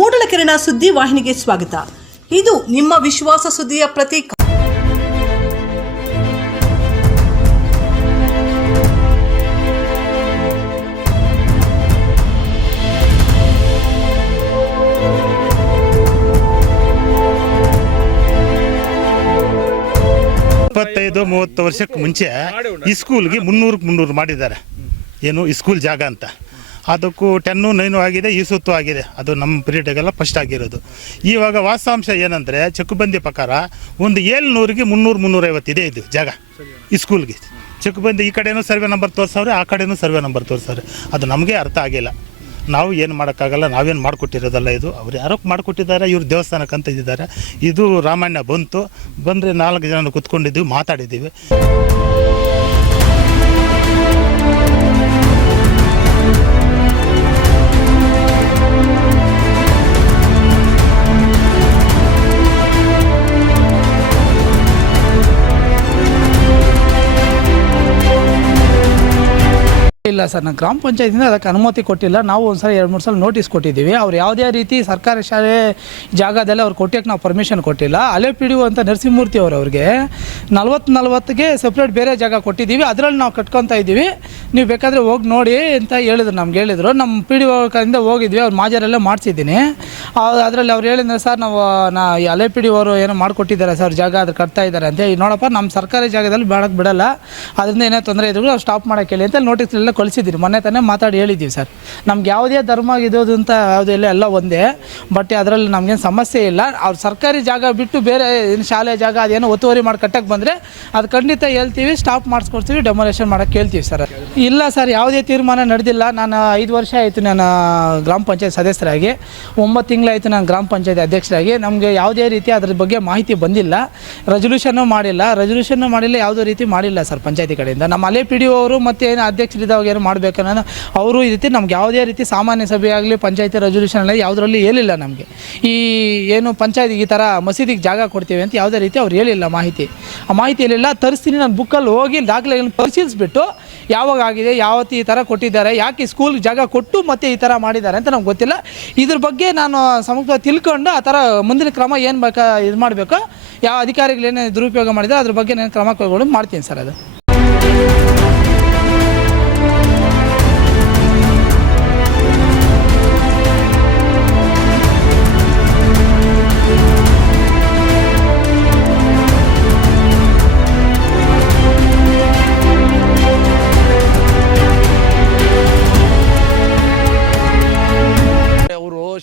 ಮೂಡಲಕೆರೆನ ಸುದ್ದಿ ವಾಹಿನಿಗೆ ಸ್ವಾಗತ. ಇದು ನಿಮ್ಮ ವಿಶ್ವಾಸ ಸುದ್ದಿಯ ಪ್ರತೀಕ. ಇಪ್ಪತ್ತೈದು, ಮೂವತ್ತು ವರ್ಷಕ್ಕೆ ಮುಂಚೆ ಈ ಸ್ಕೂಲ್ಗೆ ಮುನ್ನೂರಕ್ಕೆ ಮುನ್ನೂರು ಮಾಡಿದ್ದಾರೆ. ಏನು, ಈ ಸ್ಕೂಲ್ ಜಾಗ ಅಂತ. ಅದಕ್ಕೂ ಟೆನ್ನು ನೈನು ಆಗಿದೆ, ಈ ಸುತ್ತು ಆಗಿದೆ. ಅದು ನಮ್ಮ ಪೀರಿಯಡ್ಗೆಲ್ಲ ಫಸ್ಟ್ ಆಗಿರೋದು. ಇವಾಗ ವಾಸ್ತವಾಂಶ ಏನಂದರೆ, ಚಕ್ಕುಬಂದಿ ಪ್ರಕಾರ ಒಂದು ಏಳ್ನೂರಿಗೆ ಮುನ್ನೂರು ಮುನ್ನೂರೈವತ್ತು ಇದೆ ಇದು ಜಾಗ, ಈ ಸ್ಕೂಲ್ಗೆ ಚಕ್ಕುಬಂದಿ ಈ ಕಡೆಯೂ ಸರ್ವೆ ನಂಬರ್ ತೋರಿಸವ್ರೆ, ಆ ಕಡೆಯೂ ಸರ್ವೆ ನಂಬರ್ ತೋರಿಸವ್ರೆ. ಅದು ನಮಗೆ ಅರ್ಥ ಆಗಿಲ್ಲ. ನಾವು ಏನು ಮಾಡೋಕ್ಕಾಗಲ್ಲ, ನಾವೇನು ಮಾಡಿಕೊಟ್ಟಿರೋದಲ್ಲ ಇದು. ಅವ್ರು ಯಾರೋ ಮಾಡಿಕೊಟ್ಟಿದ್ದಾರೆ, ಇವ್ರು ದೇವಸ್ಥಾನಕ್ಕೆ ಅಂತ ಇದ್ದಾರೆ. ಇದು ರಾಮಾಯಣ ಬಂತು. ಬಂದರೆ ನಾಲ್ಕು ಜನ ಕುತ್ಕೊಂಡಿದ್ದೀವಿ, ಮಾತಾಡಿದ್ದೀವಿ. ಇಲ್ಲ ಸರ್. ನಾನು ಗ್ರಾಮ ಪಂಚಾಯತಿಂದ ಅದಕ್ಕೆ ಅನುಮತಿ ಕೊಟ್ಟಿಲ್ಲ. ನಾವು ಒಂದು ಸಲ ಎರಡು ಮೂರು ಸಲ ನೋಟಿಸ್ ಕೊಟ್ಟಿದ್ದೀವಿ. ಅವ್ರು ಯಾವುದೇ ರೀತಿ ಸರ್ಕಾರಿ ಶಾಲೆ ಜಾಗದಲ್ಲಿ ಅವ್ರು ಕೊಟ್ಟಕ್ಕೆ ನಾವು ಪರ್ಮಿಷನ್ ಕೊಟ್ಟಿಲ್ಲ. ಅಲೆ ಪಿ ಡಿ ಅಂತ ನರಸಿಂಹಮೂರ್ತಿ ಅವರು ಅವ್ರಿಗೆ ನಲ್ವತ್ತು ನಲ್ವತ್ತಿಗೆ ಸಪ್ರೇಟ್ ಬೇರೆ ಜಾಗ ಕೊಟ್ಟಿದ್ದೀವಿ. ಅದರಲ್ಲಿ ನಾವು ಕಟ್ಕೊತಾ ಇದ್ದೀವಿ. ನೀವು ಬೇಕಾದರೆ ಹೋಗಿ ನೋಡಿ ಅಂತ ಹೇಳಿದ್ರು, ನಮ್ಗೆ ಹೇಳಿದರು. ನಮ್ಮ ಪಿ ಡಿ ಕಡೆಯಿಂದ ಹೋಗಿದ್ವಿ. ಅವ್ರು ಮಾಜರೆಲ್ಲ ಮಾಡಿಸಿದ್ದೀನಿ. ಅದರಲ್ಲಿ ಅವ್ರು ಹೇಳಿದ್ರೆ, ಸರ್, ನಾವು, ನಾ, ಈ ಅಲೆ ಪಿ ಡಿ ಅವರು ಏನೋ ಮಾಡಿಕೊಟ್ಟಿದ್ದಾರೆ ಸರ್. ಜಾಗ ಅದ್ರ ಕಟ್ತಾ ಇದ್ದಾರೆ ಅಂತ ನೋಡಪ್ಪ ನಮ್ಮ ಸರ್ಕಾರಿ ಜಾಗದಲ್ಲಿ ಬೇಡಕ್ಕೆ ಬಿಡಲ್ಲ. ಅದರಿಂದ ಏನೇ ತೊಂದರೆ ಇದ್ರು ಸ್ಟಾಪ್ ಮಾಡೋಕ್ಕೆ ಹೇಳಿ ಅಂತ ನೋಟಿಸ್ ಎಲ್ಲ ಕಳಿಸಿದ್ದೀನಿ ಮೊನ್ನೆ ತಾನೇ ಮಾತಾಡಿ ಹೇಳಿದ್ದೀವಿ ಸರ್. ನಮ್ಗೆ ಯಾವುದೇ ಧರ್ಮ ಇರೋದು ಅಂತ ಯಾವುದೂ ಇಲ್ಲ ಎಲ್ಲ ಒಂದೇ. ಬಟ್ ಅದರಲ್ಲಿ ನಮಗೇನು ಸಮಸ್ಯೆ ಇಲ್ಲ. ಅವ್ರು ಸರ್ಕಾರಿ ಜಾಗ ಬಿಟ್ಟು ಬೇರೆ ಏನು ಶಾಲೆ ಜಾಗ ಅದೇನು ಒತ್ತುವರಿ ಮಾಡಿ ಕಟ್ಟಕ್ಕೆ ಬಂದರೆ ಅದು ಖಂಡಿತ ಹೇಳ್ತೀವಿ ಸ್ಟಾಪ್ ಮಾಡಿಸ್ಕೊಡ್ತೀವಿ ಡೆಮೊಲೇಷನ್ ಮಾಡೋಕ್ಕೆ ಹೇಳ್ತೀವಿ ಸರ್. ಇಲ್ಲ ಸರ್, ಯಾವುದೇ ತೀರ್ಮಾನ ನಡೆದಿಲ್ಲ. ನಾನು ಐದು ವರ್ಷ ಆಯಿತು ನಾನು ಗ್ರಾಮ ಪಂಚಾಯತ್ ಸದಸ್ಯರಾಗಿ. ಒಂಬತ್ತು ತಿಂಗಳಾಯಿತು ನಾನು ಗ್ರಾಮ ಪಂಚಾಯತ್ ಅಧ್ಯಕ್ಷರಾಗಿ. ನಮಗೆ ಯಾವುದೇ ರೀತಿ ಅದ್ರ ಬಗ್ಗೆ ಮಾಹಿತಿ ಬಂದಿಲ್ಲ. ರೆಸೊಲ್ಯೂಷನ್ನು ಮಾಡಿಲ್ಲ. ರೆಸೊಲ್ಯೂಷನ್ನು ಮಾಡಿಲ್ಲ, ಯಾವುದೇ ರೀತಿ ಮಾಡಿಲ್ಲ ಸರ್ ಪಂಚಾಯತಿ ಕಡೆಯಿಂದ. ನಮ್ಮ ಅಲೆ ಪಿ ಡಿ ಅವರು ಮತ್ತು ಏನು ಅಧ್ಯಕ್ಷರಿದ್ದಾಗ ಏನು ಮಾಡಬೇಕನ್ನೋದು ಅವರು ಈ ರೀತಿ ನಮ್ಗೆ ಯಾವುದೇ ರೀತಿ ಸಾಮಾನ್ಯ ಸಭೆ ಆಗಲಿ, ಪಂಚಾಯತಿ ರೆಸೊಲ್ಯೂಷನ್ ಆಗಲಿ ಯಾವುದರಲ್ಲಿ ಹೇಳಿಲ್ಲ ನಮಗೆ. ಈ ಏನು ಪಂಚಾಯತ್ ಈ ಥರ ಮಸೀದಿಗೆ ಜಾಗ ಕೊಡ್ತೀವಿ ಅಂತ ಯಾವುದೇ ರೀತಿ ಅವ್ರು ಹೇಳಿಲ್ಲ ಮಾಹಿತಿ. ಆ ಮಾಹಿತಿ ಹೇಳಿಲ್ಲ ತರಿಸ್ತೀನಿ ನಾನು ಬುಕ್ಕಲ್ಲಿ ಹೋಗಿ ದಾಖಲೆಗಳನ್ನು ಪರಿಶೀಲಿಸ್ಬಿಟ್ಟು ಯಾವಾಗ ಆಗಿದೆ, ಯಾವತ್ತು ಈ ಥರ ಕೊಟ್ಟಿದ್ದಾರೆ, ಯಾಕೆ ಸ್ಕೂಲ್ಗೆ ಜಾಗ ಕೊಟ್ಟು ಮತ್ತೆ ಈ ಥರ ಮಾಡಿದ್ದಾರೆ ಅಂತ ನಮ್ಗೆ ಗೊತ್ತಿಲ್ಲ. ಇದ್ರ ಬಗ್ಗೆ ನಾನು ಸಮಗ್ರ ತಿಳ್ಕೊಂಡು ಆ ಥರ ಮುಂದಿನ ಕ್ರಮ ಏನು ಬೇಕಾ, ಇದು ಮಾಡಬೇಕು, ಯಾವ ಅಧಿಕಾರಿಗಳು ಏನೇ ದುರುಪಯೋಗ ಮಾಡಿದ್ರೆ ಅದ್ರ ಬಗ್ಗೆ ನಾನು ಕ್ರಮ ಕೈಗೊಂಡು ಮಾಡ್ತೀನಿ ಸರ್ ಅದು.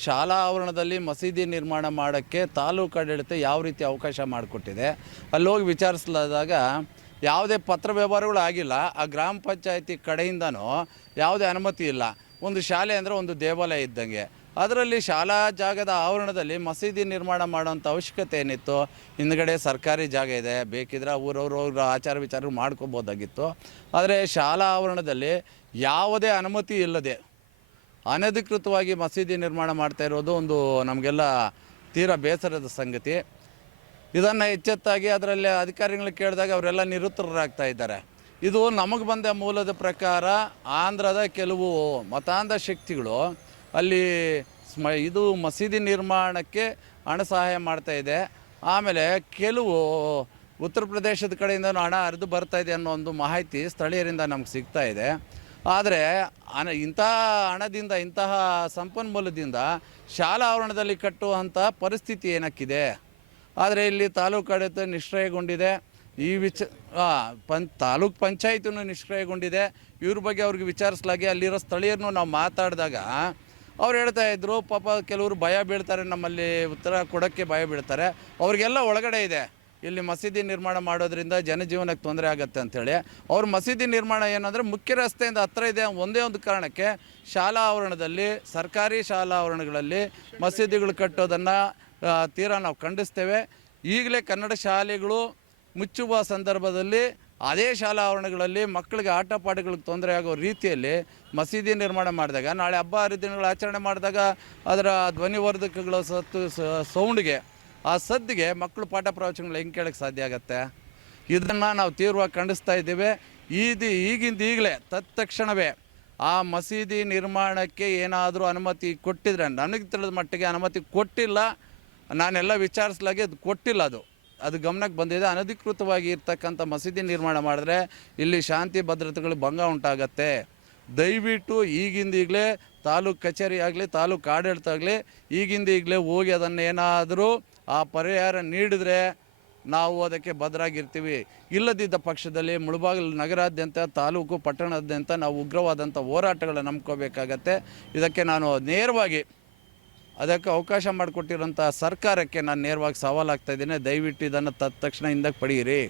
ಶಾಲಾ ಆವರಣದಲ್ಲಿ ಮಸೀದಿ ನಿರ್ಮಾಣ ಮಾಡೋಕ್ಕೆ ತಾಲೂಕು ಆಡಳಿತ ಯಾವ ರೀತಿ ಅವಕಾಶ ಮಾಡಿಕೊಟ್ಟಿದೆ? ಅಲ್ಲಿ ಹೋಗಿ ವಿಚಾರಿಸಲಾದಾಗ ಯಾವುದೇ ಪತ್ರ ವ್ಯವಹಾರಗಳು ಆಗಿಲ್ಲ. ಆ ಗ್ರಾಮ ಪಂಚಾಯತಿ ಕಡೆಯಿಂದನೂ ಯಾವುದೇ ಅನುಮತಿ ಇಲ್ಲ. ಒಂದು ಶಾಲೆ ಅಂದರೆ ಒಂದು ದೇವಾಲಯ ಇದ್ದಂಗೆ. ಅದರಲ್ಲಿ ಶಾಲಾ ಜಾಗದ ಆವರಣದಲ್ಲಿ ಮಸೀದಿ ನಿರ್ಮಾಣ ಮಾಡೋಂಥ ಅವಶ್ಯಕತೆ ಏನಿತ್ತು? ಹಿಂದ್ಗಡೆ ಸರ್ಕಾರಿ ಜಾಗ ಇದೆ. ಬೇಕಿದ್ರೆ ಊರವ್ರವ್ರ ಆಚಾರ ವಿಚಾರ ಮಾಡ್ಕೋಬೋದಾಗಿತ್ತು. ಆದರೆ ಶಾಲಾ ಆವರಣದಲ್ಲಿ ಯಾವುದೇ ಅನುಮತಿ ಇಲ್ಲದೆ ಅನಧಿಕೃತವಾಗಿ ಮಸೀದಿ ನಿರ್ಮಾಣ ಮಾಡ್ತಾ ಇರೋದು ಒಂದು ನಮಗೆಲ್ಲ ತೀರಾ ಬೇಸರದ ಸಂಗತಿ. ಇದನ್ನು ಎಚ್ಚೆತ್ತಾಗಿ ಅದರಲ್ಲಿ ಅಧಿಕಾರಿಗಳು ಕೇಳಿದಾಗ ಅವರೆಲ್ಲ ನಿರುತ್ತರರಾಗ್ತಾ ಇದ್ದಾರೆ. ಇದು ನಮಗೆ ಬಂದ ಮೂಲದ ಪ್ರಕಾರ ಆಂಧ್ರದ ಕೆಲವು ಮತಾಂಧ ಶಕ್ತಿಗಳು ಅಲ್ಲಿ ಸ್ಮ ಇದು ಮಸೀದಿ ನಿರ್ಮಾಣಕ್ಕೆ ಹಣ ಸಹಾಯ ಮಾಡ್ತಾ ಇದೆ. ಆಮೇಲೆ ಕೆಲವು ಉತ್ತರ ಪ್ರದೇಶದ ಕಡೆಯಿಂದ ಹಣ ಹರಿದು ಬರ್ತಾ ಇದೆ ಅನ್ನೋ ಒಂದು ಮಾಹಿತಿ ಸ್ಥಳೀಯರಿಂದ ನಮ್ಗೆ ಸಿಗ್ತಾ ಇದೆ. ಆದರೆ ಅನ ಇಂತಹ ಹಣದಿಂದ, ಇಂತಹ ಸಂಪನ್ಮೂಲದಿಂದ ಶಾಲಾ ಆವರಣದಲ್ಲಿ ಕಟ್ಟುವಂಥ ಪರಿಸ್ಥಿತಿ ಏನಕ್ಕಿದೆ? ಆದರೆ ಇಲ್ಲಿ ತಾಲೂಕು ಆಡಳಿತ ನಿಶ್ರಯಗೊಂಡಿದೆ ಈ ವಿಚ ಪಂ ತಾಲೂಕ್ ಪಂಚಾಯತಿನೂ ನಿಷ್ಕ್ರಿಯಗೊಂಡಿದೆ. ಇವ್ರ ಬಗ್ಗೆ ಅವ್ರಿಗೆ ವಿಚಾರಿಸಲಾಗಿ ಅಲ್ಲಿರೋ ಸ್ಥಳೀಯರನ್ನು ನಾವು ಮಾತಾಡಿದಾಗ ಅವ್ರು ಹೇಳ್ತಾ ಇದ್ರು, ಪಾಪ ಕೆಲವರು ಭಯ ಬೀಳ್ತಾರೆ, ನಮ್ಮಲ್ಲಿ ಉತ್ತರ ಕೊಡೋಕ್ಕೆ ಭಯ ಬೀಳ್ತಾರೆ. ಅವ್ರಿಗೆಲ್ಲ ಒಳಗಡೆ ಇದೆ. ಇಲ್ಲಿ ಮಸೀದಿ ನಿರ್ಮಾಣ ಮಾಡೋದ್ರಿಂದ ಜನಜೀವನಕ್ಕೆ ತೊಂದರೆ ಆಗುತ್ತೆ ಅಂಥೇಳಿ ಅವ್ರ ಮಸೀದಿ ನಿರ್ಮಾಣ ಏನಂದರೆ ಮುಖ್ಯ ರಸ್ತೆಯಿಂದ ಹತ್ತಿರ ಇದೆ ಒಂದೇ ಒಂದು ಕಾರಣಕ್ಕೆ ಶಾಲಾ ಆವರಣದಲ್ಲಿ, ಸರ್ಕಾರಿ ಶಾಲಾ ಆವರಣಗಳಲ್ಲಿ ಮಸೀದಿಗಳು ಕಟ್ಟೋದನ್ನು ತೀರಾ ನಾವು ಖಂಡಿಸ್ತೇವೆ. ಈಗಲೇ ಕನ್ನಡ ಶಾಲೆಗಳು ಮುಚ್ಚುವ ಸಂದರ್ಭದಲ್ಲಿ ಅದೇ ಶಾಲಾ ಆವರಣಗಳಲ್ಲಿ ಮಕ್ಕಳಿಗೆ ಆಟ ಪಾಠಗಳಿಗೆ ತೊಂದರೆ ಆಗೋ ರೀತಿಯಲ್ಲಿ ಮಸೀದಿ ನಿರ್ಮಾಣ ಮಾಡಿದಾಗ, ನಾಳೆ ಹಬ್ಬ ಹರಿದಿನಗಳು ಆಚರಣೆ ಮಾಡಿದಾಗ ಅದರ ಧ್ವನಿವರ್ಧಕಗಳ ಸತ್ತು ಸೌಂಡ್ಗೆ ಆ ಸದ್ದಿಗೆ ಮಕ್ಕಳು ಪಾಠ ಪ್ರವಚನಗಳು ಹೆಂಗೆ ಕೇಳಕ್ಕೆ ಸಾಧ್ಯ ಆಗತ್ತೆ? ಇದನ್ನು ನಾವು ತೀವ್ರವಾಗಿ ಖಂಡಿಸ್ತಾ ಇದ್ದೇವೆ. ಈದಿ ಈಗಿಂದ ಈಗಲೇ ತತ್ಕ್ಷಣವೇ ಆ ಮಸೀದಿ ನಿರ್ಮಾಣಕ್ಕೆ ಏನಾದರೂ ಅನುಮತಿ ಕೊಟ್ಟಿದ್ರೆ, ನನಗೆ ತಿಳಿದ ಮಟ್ಟಿಗೆ ಅನುಮತಿ ಕೊಟ್ಟಿಲ್ಲ. ನಾನೆಲ್ಲ ವಿಚಾರಿಸ್ಲಾಗಿ ಅದು ಕೊಟ್ಟಿಲ್ಲ ಅದು. ಅದು ಗಮನಕ್ಕೆ ಬಂದಿದೆ. ಅನಧಿಕೃತವಾಗಿ ಇರ್ತಕ್ಕಂಥ ಮಸೀದಿ ನಿರ್ಮಾಣ ಮಾಡಿದ್ರೆ ಇಲ್ಲಿ ಶಾಂತಿ ಭದ್ರತೆಗಳು ಭಂಗ ಉಂಟಾಗತ್ತೆ. ದಯವಿಟ್ಟು ಈಗಿಂದ ಈಗಲೇ ತಾಲೂಕು ಕಚೇರಿ ಆಗಲಿ, ತಾಲೂಕು ಆಡಳಿತ ಆಗಲಿ, ಈಗಿಂದ ಈಗಲೇ ಹೋಗಿ ಅದನ್ನು ಏನಾದರೂ ಆ ಪರಿಹಾರ ನೀಡಿದರೆ ನಾವು ಅದಕ್ಕೆ ಭದ್ರಾಗಿರ್ತೀವಿ ಇಲ್ಲದಿದ್ದ ಪಕ್ಷದಲ್ಲಿ ಮುಳುಬಾಗಿಲು ನಗರಾದ್ಯಂತ, ತಾಲೂಕು ಪಟ್ಟಣಾದ್ಯಂತ ನಾವು ಉಗ್ರವಾದಂಥ ಹೋರಾಟಗಳನ್ನು ನಂಬ್ಕೋಬೇಕಾಗತ್ತೆ. ಇದಕ್ಕೆ ನಾನು ನೇರವಾಗಿ ಅದಕ್ಕೆ ಅವಕಾಶ ಮಾಡಿಕೊಟ್ಟಿರೋಂಥ ಸರ್ಕಾರಕ್ಕೆ ನಾನು ನೇರವಾಗಿ ಸವಾಲಾಗ್ತಾ ದಯವಿಟ್ಟು ಇದನ್ನು ತತ್ಕ್ಷಣ ಹಿಂದಕ್ಕೆ ಪಡೀರಿ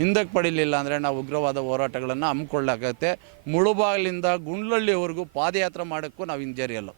ಹಿಂದಕ್ಕೆ ಪಡಿಲಿಲ್ಲ ಅಂದರೆ ನಾವು ಉಗ್ರವಾದ ಹೋರಾಟಗಳನ್ನು ಹಮ್ಮಿಕೊಳ್ಳಾಗತ್ತೆ ಮುಳುಬಾಗಿಲಿಂದ ಗುಂಡ್ಲಳ್ಳಿವರೆಗೂ ಪಾದಯಾತ್ರೆ ಮಾಡೋಕ್ಕೂ ನಾವು ಹಿಂಜರಿಯಲ್ಲ.